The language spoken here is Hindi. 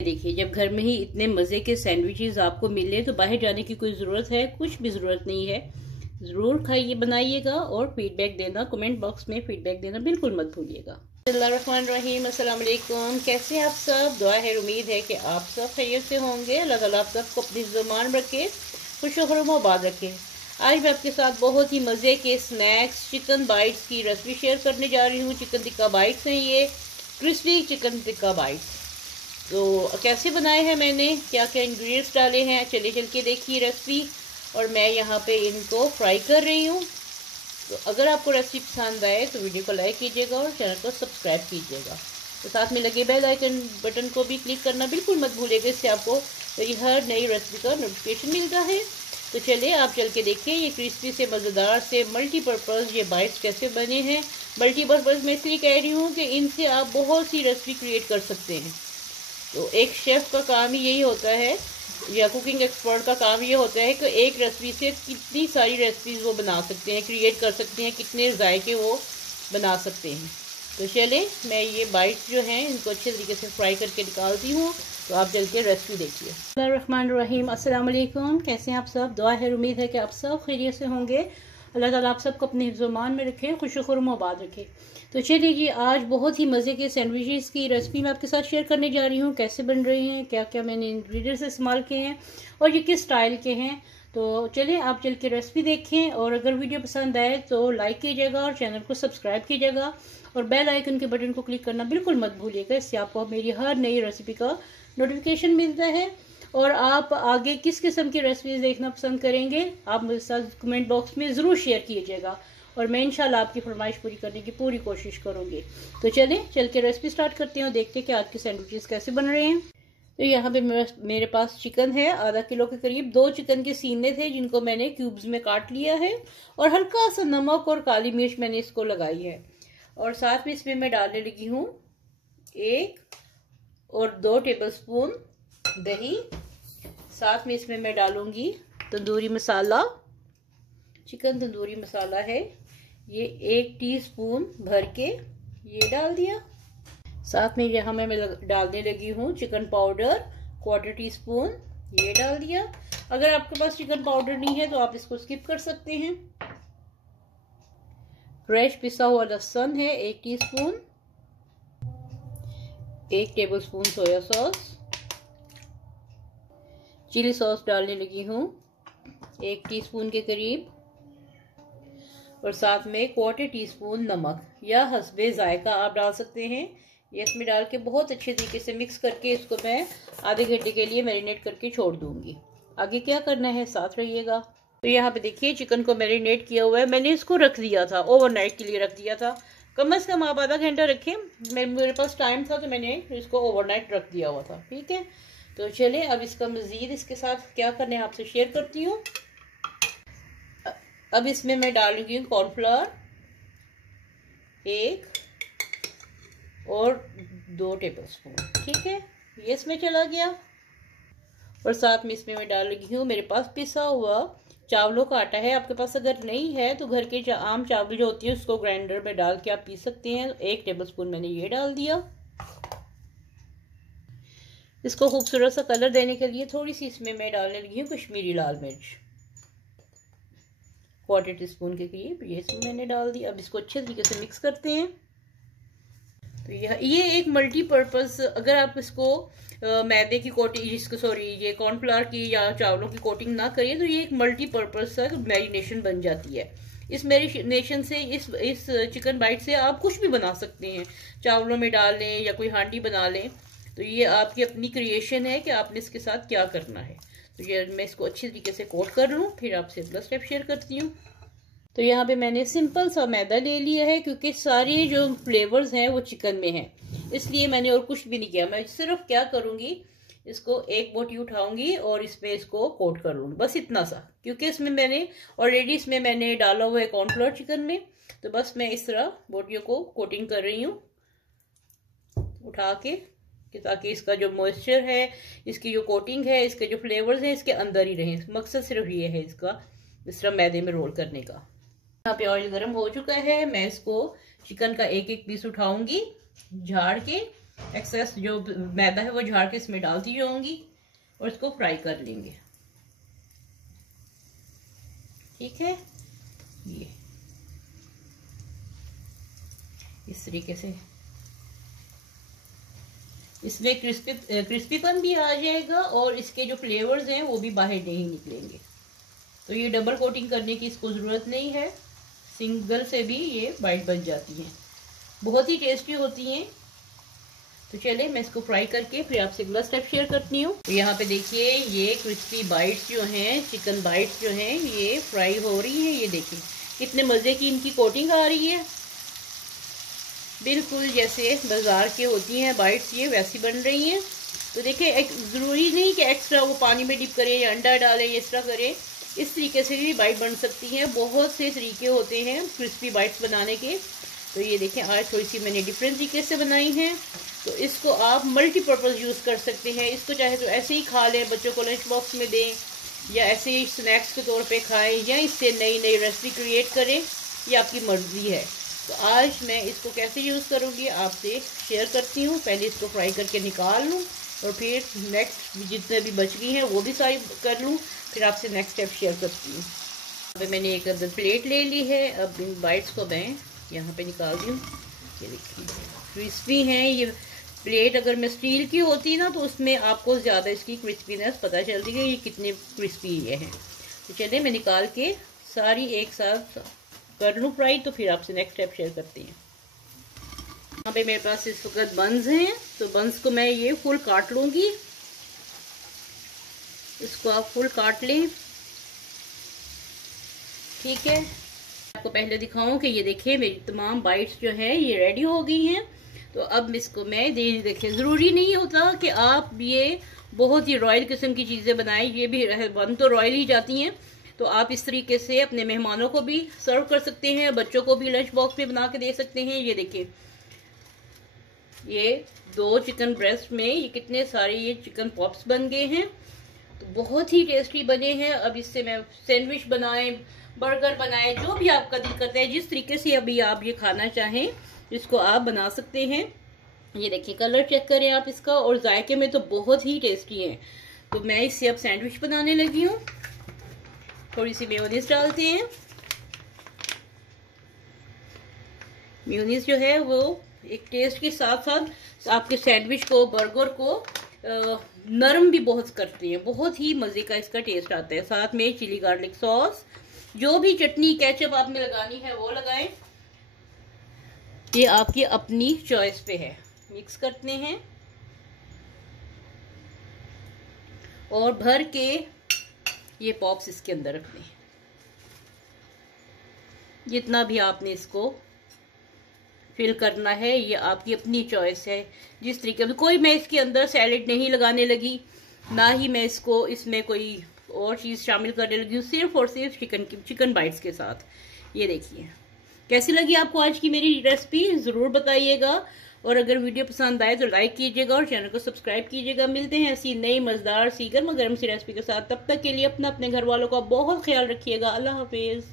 देखिए, जब घर में ही इतने मज़े के सैंडविचेस आपको मिले तो बाहर जाने की कोई ज़रूरत है, कुछ भी ज़रूरत नहीं है। ज़रूर खाइए, बनाइएगा और फीडबैक देना, कमेंट बॉक्स में फीडबैक देना बिल्कुल मत भूलिएगा। बिस्मिल्लाहिर्रहमानिर्रहीम, अस्सलाम वालेकुम। कैसे हैं आप सब? दुआ है, उम्मीद है कि आप सब खैरियत से होंगे। अल्लाह ताला आप सबको अपनी ज़ुबान रखे, खुश आबाद रखे। आज मैं आपके साथ बहुत ही मज़े के स्नैक्स चिकन बाइट्स की रेसिपी शेयर करने जा रही हूँ। चिकन टिक्का बाइट्स हैं ये, क्रिस्पी चिकन टिक्का बाइट्स। तो कैसे बनाए हैं मैंने, क्या क्या इंग्रेडिएंट्स डाले हैं, चले चल के देखिए रेसिपी। और मैं यहाँ पे इनको फ्राई कर रही हूँ। तो अगर आपको रेसिपी पसंद आए तो वीडियो को लाइक कीजिएगा और चैनल को सब्सक्राइब कीजिएगा। तो साथ में लगे बेल आइकन बटन को भी क्लिक करना बिल्कुल मत भूलिएगा, इससे आपको मेरी हर नई रेसिपी का नोटिफिकेशन मिलता है। तो चलिए आप चल के देखिए ये क्रिस्पी से मज़ेदार से मल्टीपर्पज़ ये बाइट्स कैसे बने हैं। मल्टीपर्पज़ मैं इसलिए कह रही हूँ कि इनसे आप बहुत सी रेसिपी क्रिएट कर सकते हैं। तो एक शेफ़ का काम ही यही होता है, या कुकिंग एक्सपर्ट का काम ये होता है कि एक रेसिपी से कितनी सारी रेसिपीज़ वो बना सकते हैं, क्रिएट कर सकते हैं, कितने जायके वो बना सकते हैं। तो चले मैं ये बाइट्स जो हैं इनको अच्छे तरीके से फ्राई करके निकालती हूँ। तो आप चल के रेसिपी देखिए। बिस्मिल्लाहिर्रहमानिर्रहीम, अस्सलाम वालेकुम। कैसे हैं आप सब? दुआ है, उम्मीद है कि आप सब खैरियत से होंगे। अल्लाह ताला आप सबको अपने हिफ्ज़-ओ-मान में रखे, खुश-ओ-खुर्म-आबाद रखे। तो चलिए जी, आज बहुत ही मज़े के सैंडविचेस की रेसिपी मैं आपके साथ शेयर करने जा रही हूँ। कैसे बन रही हैं, क्या क्या मैंने इंग्रेडिएंट्स इस्तेमाल किए हैं और ये किस स्टाइल के हैं। तो चलिए आप चल के रेसिपी देखें, और अगर वीडियो पसंद आए तो लाइक कीजिएगा और चैनल को सब्सक्राइब कीजिएगा और बेल आइकन के बटन को क्लिक करना बिल्कुल मत भूलिएगा, इससे आपको मेरी हर नई रेसिपी का नोटिफिकेशन मिलता है। और आप आगे किस किस्म की रेसिपीज़ देखना पसंद करेंगे आप मेरे साथ कमेंट बॉक्स में ज़रूर शेयर कीजिएगा, और मैं इंशाल्लाह आपकी फरमाइश पूरी करने की पूरी कोशिश करूँगी। तो चल के रेसिपी स्टार्ट करते हैं और देखते हैं कि आज के सैंडविचेस कैसे बन रहे हैं। तो यहाँ पे मेरे पास चिकन है, आधा किलो के करीब। 2 चिकन के सीने थे जिनको मैंने क्यूब्स में काट लिया है, और हल्का सा नमक और काली मिर्च मैंने इसको लगाई है। और साथ में इसमें मैं डालने लगी हूँ 1 और 2 टेबलस्पून दही। साथ में इसमें मैं डालूंगी तंदूरी मसाला, चिकन तंदूरी मसाला है ये 1 टीस्पून भर के ये डाल दिया। साथ में यहाँ मैं डालने लगी हूँ चिकन पाउडर 1/4 टीस्पून, ये डाल दिया। अगर आपके पास चिकन पाउडर नहीं है तो आप इसको स्किप कर सकते हैं। फ्रेश पिसा हुआ लहसुन है 1 teaspoon, 1 tablespoon soya sauce, chilli sauce डालने लगी हूँ 1 टीस्पून के करीब, और साथ में 1/4 टीस्पून नमक या हस्बे जायका आप डाल सकते हैं। ये इसमें डाल के बहुत अच्छे तरीके से मिक्स करके इसको मैं आधे घंटे के लिए मैरिनेट करके छोड़ दूंगी। आगे क्या करना है साथ रहिएगा। तो यहाँ पे देखिए चिकन को मैरिनेट किया हुआ है, मैंने इसको रख दिया था, ओवरनाइट के लिए रख दिया था। कम से कम आप आधा घंटा रखें, मेरे पास टाइम था तो मैंने इसको ओवरनाइट रख दिया हुआ था, ठीक है। तो चलिए अब इसका मज़ीद इसके साथ क्या करना है आपसे शेयर करती हूँ। अब इसमें मैं डालूंगी कॉर्नफ्लावर 1 और 2 टेबलस्पून, ठीक है, ये इसमें चला गया। और साथ में इसमें मैं डाल लगी हूँ, मेरे पास पिसा हुआ चावलों का आटा है। आपके पास अगर नहीं है तो घर के आम चावल जो होती है उसको ग्राइंडर में डाल के आप पी सकते हैं। 1 टेबलस्पून मैंने ये डाल दिया। इसको खूबसूरत सा कलर देने के लिए थोड़ी सी इसमें मैं डालने लगी हूँ कश्मीरी लाल मिर्च 1/4 टीस्पून के करीब, ये इसमें मैंने डाल दी। अब इसको अच्छे तरीके से मिक्स करते हैं। तो ये एक मल्टीपर्पज़, अगर आप इसको मैदे की कोटिंग, ये कॉर्नफ्लावर की या चावलों की कोटिंग ना करिए तो ये एक मल्टीपर्पज़ मैरिनेशन बन जाती है। इस मैरिनेशन से इस चिकन बाइट से आप कुछ भी बना सकते हैं, चावलों में डाल लें या कोई हांडी बना लें। तो ये आपकी अपनी क्रिएशन है कि आपने इसके साथ क्या करना है। तो ये मैं इसको अच्छी तरीके से कोट कर लूँ, फिर आपसे अगला स्टेप शेयर करती हूँ। तो यहाँ पे मैंने सिंपल सा मैदा ले लिया है, क्योंकि सारे जो फ्लेवर्स हैं वो चिकन में हैं, इसलिए मैंने और कुछ भी नहीं किया। मैं सिर्फ क्या करूँगी, इसको एक बोटी उठाऊंगी और इसमें इसको कोट कर लूँगी, बस इतना सा, क्योंकि इसमें मैंने ऑलरेडी इसमें मैंने डाला हुआ है कॉर्नफ्लोर चिकन में। तो बस मैं इस तरह बोटियों को कोटिंग कर रही हूँ उठा के, कि ताकि इसका जो मॉइस्चर है, इसकी जो कोटिंग है, इसके जो फ्लेवर्स हैं इसके अंदर ही रहें। मकसद सिर्फ ये है इसका इस तरह मैदे में रोल करने का। यहाँ पे ऑयल गर्म हो चुका है, मैं इसको चिकन का एक एक पीस उठाऊंगी झाड़ के एक्सेस जो मैदा है वो झाड़ के इसमें डालती जाऊंगी और इसको फ्राई कर लेंगे। ठीक है, ये इस तरीके से इसमें क्रिस्पीपन भी आ जाएगा और इसके जो फ्लेवर्स हैं वो भी बाहर नहीं निकलेंगे। तो ये डबल कोटिंग करने की इसको ज़रूरत नहीं है, सिंगल से भी ये बाइट बन जाती हैं, बहुत ही टेस्टी होती हैं। तो चले मैं इसको फ्राई करके फिर आपसे अगला स्टेप शेयर करती हूँ। तो यहाँ पे देखिए ये क्रिस्पी बाइट्स जो हैं, चिकन बाइट्स जो हैं, ये फ्राई हो रही हैं। ये देखिए कितने मज़े की इनकी कोटिंग आ रही है, बिल्कुल जैसे बाजार के होती हैं बाइट्स, ये वैसी बन रही हैं। तो देखिए ज़रूरी नहीं कि एक्स्ट्रा वो पानी में डिप करें या अंडा डालें, इस तरह करें, इस तरीके से भी बाइट बन सकती हैं। बहुत से तरीके होते हैं क्रिस्पी बाइट्स बनाने के। तो ये देखें आज थोड़ी सी मैंने डिफरेंट तरीके से बनाई हैं। तो इसको आप मल्टीपर्पज़ यूज़ कर सकते हैं। इसको चाहे तो ऐसे ही खा लें, बच्चों को लंच बॉक्स में दें, या ऐसे ही स्नैक्स के तौर पे खाएं, या इससे नई नई रेसिपी क्रिएट करें, ये आपकी मर्ज़ी है। तो आज मैं इसको कैसे यूज़ करूँगी आपसे शेयर करती हूँ। पहले इसको फ्राई करके निकाल लूँ और फिर नेक्स्ट जितने भी बच गई हैं वो भी फ्राई कर लूँ, फिर आपसे नेक्स्ट स्टेप शेयर करती हूँ। अब मैंने एक प्लेट ले ली है। अब इन बाइट्स को मैं यहाँ पे निकाल दी हूँ। ये देखिए क्रिस्पी हैं। ये प्लेट अगर मैं स्टील की होती ना तो उसमें आपको ज़्यादा इसकी क्रिस्पीनेस पता चलती है, ये कितने क्रिस्पी ये हैं। तो चलिए मैं निकाल के सारी एक साथ कर लूँ फ्राई, तो फिर आपसे नेक्स्ट स्टेप शेयर करती हैं। यहाँ पे मेरे पास इस वक्त बंस हैं, तो बंस को मैं ये फुल काट लूँगी। इसको आप फुल काट लें। ठीक है, आपको पहले दिखाऊं कि ये देखिए मेरी तमाम बाइट्स जो है ये रेडी हो गई हैं। तो अब इसको मैं देखिए ज़रूरी नहीं होता कि आप ये बहुत ही रॉयल किस्म की चीज़ें बनाएं, ये भी बन तो रॉयल ही जाती हैं। तो आप इस तरीके से अपने मेहमानों को भी सर्व कर सकते हैं, बच्चों को भी लंच बॉक्स में बना के दे सकते हैं। ये देखिए ये 2 चिकन ब्रेस्ट में ये कितने सारे ये चिकन पॉप्स बन गए हैं, तो बहुत ही टेस्टी बने हैं। अब इससे मैं सैंडविच बनाएं, बर्गर बनाएं, जो भी आपका दिल करता है, जिस तरीके से अभी आप ये खाना चाहें इसको आप बना सकते हैं। ये देखिए कलर चेक करें आप इसका, और जायके में तो बहुत ही टेस्टी है। तो मैं इससे अब सैंडविच बनाने लगी हूँ। थोड़ी सी मेयोनीज डालते हैं। मेयोनीज जो है वो एक टेस्ट के साथ साथ आपके सैंडविच को, बर्गर को नरम भी बहुत करते हैं, बहुत ही मज़े का इसका टेस्ट आता है। साथ में चिली गार्लिक सॉस, जो भी चटनी केचप आपने लगानी है वो लगाएं, ये आपकी अपनी चॉइस पे है। मिक्स करते हैं और भर के ये पॉप्स इसके अंदर रखने हैं। जितना भी आपने इसको फिल करना है ये आपकी अपनी चॉइस है, जिस तरीके से। कोई मैं इसके अंदर सैलेड नहीं लगाने लगी, ना ही मैं इसको इसमें कोई और चीज़ शामिल करने लगी हूँ, सिर्फ और सिर्फ चिकन बाइट्स के साथ। ये देखिए कैसी लगी आपको आज की मेरी रेसिपी, ज़रूर बताइएगा। और अगर वीडियो पसंद आए तो लाइक कीजिएगा और चैनल को सब्सक्राइब कीजिएगा। मिलते हैं ऐसी नई मज़ेदार सी गर्मा गर्म सी रेसिपी के साथ। तब तक के लिए अपने घर वालों का बहुत ख्याल रखिएगा। अल्लाह हाफिज़।